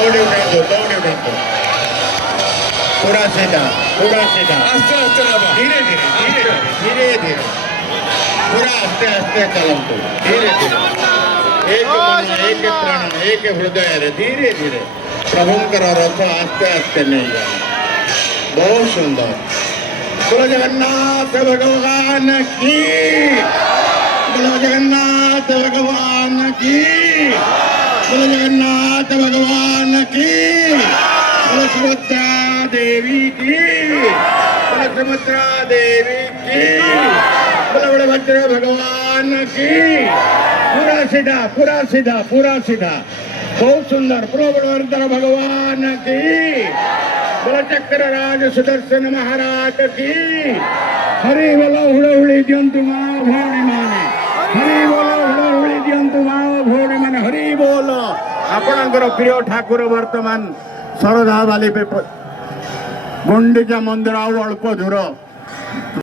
दौड़ी उठा दो पूरा सीधा आस्ते आस्ते बाबा धीरे धीरे पूरा आस्ते आस्ते चलतु धीरे धीरे एक मन एक प्राण एक हृदय रे धीरे धीरे प्रभुंकर रथ आस्ते आस्ते नहीं जाए बहुत सुंदर बोलो जगन्नाथ भगवान की बोलो जगन्नाथ भगवान की बोलो जगन्नाथ भगवान की बोलो सुभद्रा देवी की बोलो सुभद्रा देवी की बोलो बलभद्र भगवान की पूरा सीधा बहुत सुंदर बोलो बलभद्र भगवान की बोलो चक्रराज सुदर्शन महाराज की हरि बोलो हुड़हुड़ी दियंतु माँ भौणी माने हरि बोलो हुड़हुड़ी दियंतु माँ भौणी माने हरि बोलो आपणकर प्रिय ठाकुर वर्तमान शरधा बाली गुंडीचा मंदिर अल्प दूर